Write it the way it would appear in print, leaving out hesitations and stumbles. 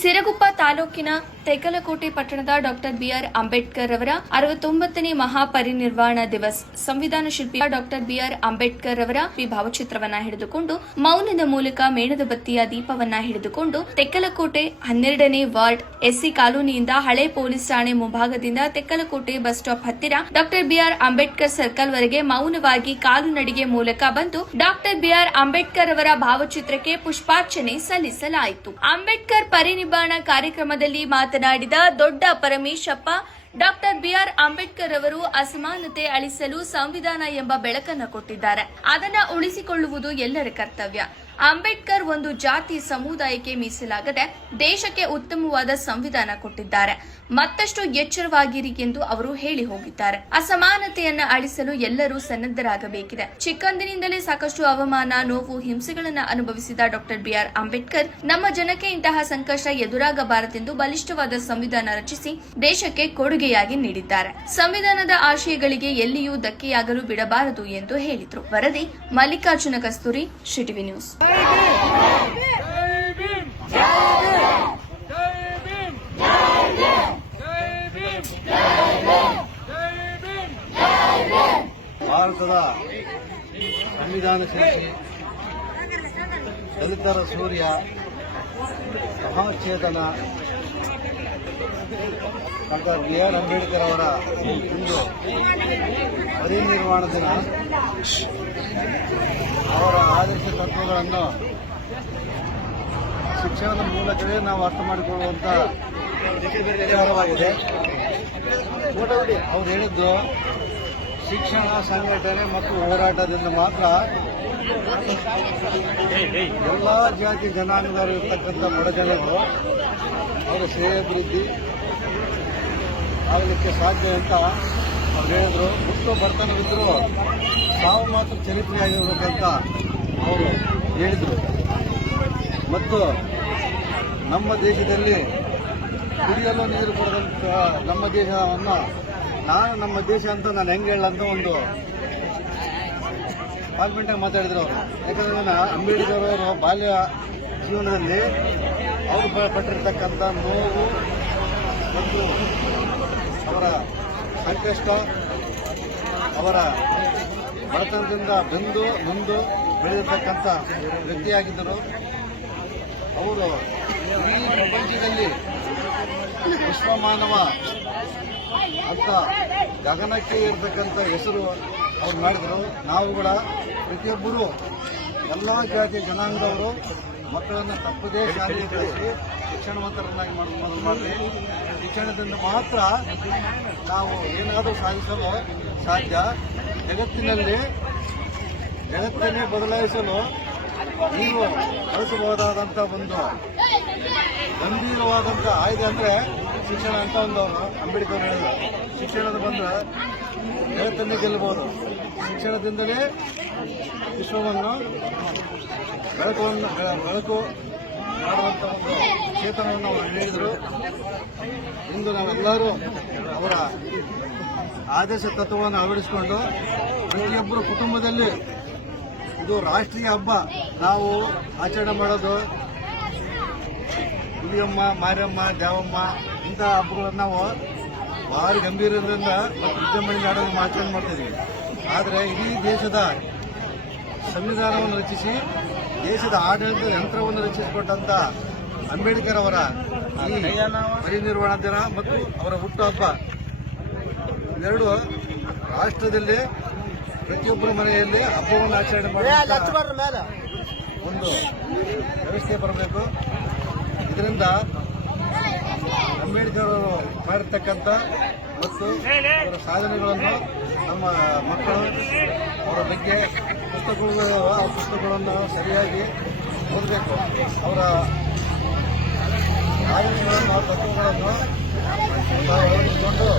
ಸಿರಗುಪ್ಪ ತಾಲೂಕಿನ ತೆಕಲಕೋಟೆ ಪಟ್ಟಣದ doctor B R Ambedkar ಅವರ 69ನೇ ಮಹಾಪರಿನಿರ್ವಾಣ ದಿವಸ್ ಸಂವಿಧಾನ ಶಿಲ್ಪಿ ಡಾಕ್ಟರ್ ಬಿಆರ್ ಅಂಬೇಡ್ಕರ್ ಅವರ ಭಾವಚಿತ್ರವನ್ನ ಹಿಡಿದುಕೊಂಡು ಮೌನದ ಮೂಲಕ ಮೇಣದ ಬತ್ತಿಯ ದೀಪವನ್ನ ಹಿಡಿದುಕೊಂಡು ತೆಕ್ಕಲಕೋಟೆ 12ನೇ ವಾರ್ಡ್ ಎಸ್ಸಿ ಕಾಲೋನಿಯಿಂದ ಹಳೆ ಪೊಲೀಸ್ ಠಾಣೆ ಮುಂಭಾಗದಿಂದ ತೆಕ್ಕಲಕೋಟೆ ಬಸ್ ಸ್ಟಾಪ್ ಹತ್ತಿರ ಡಾಕ್ಟರ್ ಬಿಆರ್ ಅಂಬೇಡ್ಕರ್ ಸರ್ಕಲ್ ವರೆಗೆ ಮೌನವಾಗಿ ಕಾಲು ನಡಿಗೆ ಮೂಲಕ ಬಂದು ಡಾಕ್ಟರ್ ಬಿಆರ್ ಅಂಬೇಡ್ಕರ್ ಅವರ ಭಾವಚಿತ್ರಕ್ಕೆ ಪುಷ್ಪಾರ್ಚನೆ ಸಲ್ಲಿಸಲಾಯಿತು. ಅಂಬೇಡ್ಕರ್ ಪರಿನಿರ್ವಾಣ ಕಾರ್ಯಕ್ರಮದಲ್ಲಿ ಮಾತನಾಡಿದ ದೊಡ್ಡ ಪರಮೇಶಪ್ಪ, ಡಾಕ್ಟರ್ ಬಿಆರ್ ಅಂಬೇಡ್ಕರ್ ಅವರು ಅಸಮಾನತೆ ಅಳಿಸಲು ಸಂವಿಧಾನ ಎಂಬ ಬೆಳಕನ್ನು ಕೊಟ್ಟಿದ್ದಾರೆ. ಅದನ್ನು ಉಳಿಸಿಕೊಳ್ಳುವುದು ಎಲ್ಲರ ಕರ್ತವ್ಯ. ಅಂಬೇಡ್ಕರ್ ಒಂದು ಜಾತಿ ಸಮುದಾಯಕ್ಕೆ ಮೀಸಲಾಗದೆ ದೇಶಕ್ಕೆ ಉತ್ತಮವಾದ ಸಂವಿಧಾನ ಕೊಟ್ಟಿದ್ದಾರೆ. ಮತ್ತಷ್ಟು ಎಚ್ಚರವಾಗಿರಿ ಎಂದು ಅವರು ಹೇಳಿ ಹೋಗಿದ್ದಾರೆ. ಅಸಮಾನತೆಯನ್ನು ಅಳಿಸಲು ಎಲ್ಲರೂ ಸನ್ನದ್ಧರಾಗಬೇಕಿದೆ. ಚಿಕ್ಕಂದಿನಿಂದಲೇ ಸಾಕಷ್ಟು ಅವಮಾನ, ನೋವು, ಹಿಂಸೆಗಳನ್ನು ಅನುಭವಿಸಿದ ಡಾಕ್ಟರ್ ಬಿಆರ್ ಅಂಬೇಡ್ಕರ್ ನಮ್ಮ ಜನಕ್ಕೆ ಇಂತಹ ಸಂಕಷ್ಟ ಎದುರಾಗಬಾರದೆಂದು ಬಲಿಷ್ಠವಾದ ಸಂವಿಧಾನ ರಚಿಸಿ ದೇಶಕ್ಕೆ ಕೊಡುಗೆಯಾಗಿ ನೀಡಿದ್ದಾರೆ. ಸಂವಿಧಾನದ ಆಶಯಗಳಿಗೆ ಎಲ್ಲಿಯೂ ಧಕ್ಕೆಯಾಗಲು ಬಿಡಬಾರದು ಎಂದು ಹೇಳಿದರು. ವರದಿ ಮಲ್ಲಿಕಾರ್ಜುನ ಕಸ್ತೂರಿ, ಟಿವಿ ನ್ಯೂಸ್. ಭಾರತದ ಸಂವಿಧಾನ ಶಿಲ್ಪಿ, ದಲಿತರ ಸೂರ್ಯ, ಮಹಾಚೇತನ ಡಾಕ್ಟರ್ ಬಿಆರ್ ಅಂಬೇಡ್ಕರ್ ಅವರ ಇಂದು ಪರಿನಿರ್ವಾಣ ದಿನ. ಅವರ ಆದರ್ಶ ತತ್ವಗಳನ್ನು ಶಿಕ್ಷಣದ ಮೂಲಕವೇ ನಾವು ಅರ್ಥ ಮಾಡಿಕೊಳ್ಳುವಂತ ವಿಚಾರವಾಗಿದೆ. ಅವ್ರು ಹೇಳಿದ್ದು ಶಿಕ್ಷಣ, ಸಂಘಟನೆ ಮತ್ತು ಹೋರಾಟದಿಂದ ಮಾತ್ರ ಎಲ್ಲ ಜಾತಿ ಜನಾಂಗದವರು ಇರ್ತಕ್ಕಂಥ ಬಡಜನರು ಅವರ ಶ್ರೇಯಾಭಿವೃದ್ಧಿ ಆಗಲಿಕ್ಕೆ ಸಾಧ್ಯ ಅಂತ ಅವ್ರು ಹೇಳಿದ್ರು. ಹುಟ್ಟು ಬರ್ತನವಿದ್ರು ಸಾವು ಮಾತ್ರ ಚರಿತ್ರೆಯಾಗಿರ್ಬೇಕಂತ ಅವರು ಹೇಳಿದರು. ಮತ್ತು ನಮ್ಮ ದೇಶದಲ್ಲಿ ಕುಡಿಯಲು ನೀರು ಕೊಡದಂತ ನಮ್ಮ ದೇಶವನ್ನು ನಮ್ಮ ದೇಶ ಅಂತ ನಾನು ಹೆಂಗೆ ಹೇಳಂತ ಒಂದು ಪಾರ್ಲಿಮೆಂಟಾಗಿ ಮಾತಾಡಿದ್ರು ಅವರು. ಯಾಕಂದ್ರೆ ಅಂಬೇಡ್ಕರ್ ಅವರು ಬಾಲ್ಯ ಜೀವನದಲ್ಲಿ ಅವರು ಪಟ್ಟಿರ್ತಕ್ಕಂಥ ನೋವು ಮತ್ತು ಅವರ ಸಂಕಷ್ಟ, ಅವರ ಬಡತನದಿಂದ ಮುಂದೆ ಬೆಳೆದಿರ್ತಕ್ಕಂಥ ವ್ಯಕ್ತಿಯಾಗಿದ್ದರು. ಅವರು ಇಡೀ ಪ್ರಪಂಚದಲ್ಲಿ ವಿಶ್ವಮಾನವ ಅಂತ ಗಗನಕ್ಕೆ ಇರತಕ್ಕಂಥ ಹೆಸರು ಅವ್ರು ಮಾಡಿದರು. ನಾವು ಕೂಡ ಪ್ರತಿಯೊಬ್ಬರು ಎಲ್ಲ ಜಾತಿಯ ಜನಾಂಗದವರು ಮಕ್ಕಳನ್ನು ತಪ್ಪದೇ ಶಾಲೆಗೆ ಕಳಿಸಿ ಶಿಕ್ಷಣವಂತರನ್ನಾಗಿ ಮಾಡಿ. ಶಿಕ್ಷಣದಿಂದ ಮಾತ್ರ ನಾವು ಏನಾದರೂ ಸಾಧಿಸಲು ಸಾಧ್ಯ. ಜಗತ್ತನ್ನೇ ಬದಲಾಯಿಸಲು ನೀವು ಬಳಸಬಹುದಾದಂಥ ಒಂದು ಗಂಭೀರವಾದಂಥ ಆಯ್ಕೆ ಅಂದರೆ ಶಿಕ್ಷಣ ಅಂತ ಒಂದು ಅಂಬೇಡ್ಕರ್ ಹೇಳಿದರು. ಶಿಕ್ಷಣದ ಬಂದರೆ ಜಗತ್ತನ್ನೇ ಗೆಲ್ಲಬಹುದು. ಶಿಕ್ಷಣದಿಂದಲೇ ವಿಶ್ವವನ್ನು ಬೆಳಕು ಮಾಡುವಂಥ ಒಂದು ಚೇತನವನ್ನು ಅವರು ಹೇಳಿದರು. ಇಂದು ನಾವೆಲ್ಲರೂ ಅವರ ಆದರ್ಶ ತತ್ವವನ್ನು ಅಳವಡಿಸಿಕೊಂಡು ಪ್ರತಿಯೊಬ್ಬರು ಕುಟುಂಬದಲ್ಲಿ ಇದು ರಾಷ್ಟ್ರೀಯ ಹಬ್ಬ ನಾವು ಆಚರಣೆ ಮಾಡೋದು. ಹುಲಿಯಮ್ಮ, ಮಾರಿಯಮ್ಮ, ದ್ಯಾವಮ್ಮ ಇಂತಹ ಹಬ್ಬಗಳನ್ನು ನಾವು ಭಾರಿ ಗಂಭೀರದಿಂದ ಮತ್ತು ವಿಜೃಂಭಣೆಯಿಂದ ಆಡೋದನ್ನು ಆಚರಣೆ ಮಾಡ್ತಿದ್ದೀವಿ. ಆದರೆ ಇಡೀ ದೇಶದ ಸಂವಿಧಾನವನ್ನು ರಚಿಸಿ ದೇಶದ ಆಡಳಿತ ಯಂತ್ರವನ್ನು ರಚಿಸಿಕೊಟ್ಟಂತ ಅಂಬೇಡ್ಕರ್ ಅವರ ಈ ಪರಿನಿರ್ವಾಣ ದಿನ ಮತ್ತು ಅವರ ಹುಟ್ಟುಹಬ್ಬ ಇವೆರಡು ರಾಷ್ಟ್ರದಲ್ಲಿ ಪ್ರತಿಯೊಬ್ಬರ ಮನೆಯಲ್ಲಿ ಹಬ್ಬವನ್ನು ಆಚರಣೆ ಮಾಡುವ ಒಂದು ವ್ಯವಸ್ಥೆ ಬರಬೇಕು. ಇದರಿಂದ ಅಂಬೇಡ್ಕರ್ ಅವರು ಮಾಡಿರ್ತಕ್ಕಂಥ ಮತ್ತು ಅವರ ಸಾಧನೆಗಳನ್ನು ನಮ್ಮ ಮಕ್ಕಳು ಅವರ ಬಗ್ಗೆ ಪುಸ್ತಕಗಳು ಆ ಪುಸ್ತಕಗಳನ್ನು ಸರಿಯಾಗಿ ಓದಬೇಕು. ಅವರ ಆದರ್ಶಗಳನ್ನು, ತತ್ವಗಳನ್ನು ಅಳವಡಿಸಿಕೊಂಡು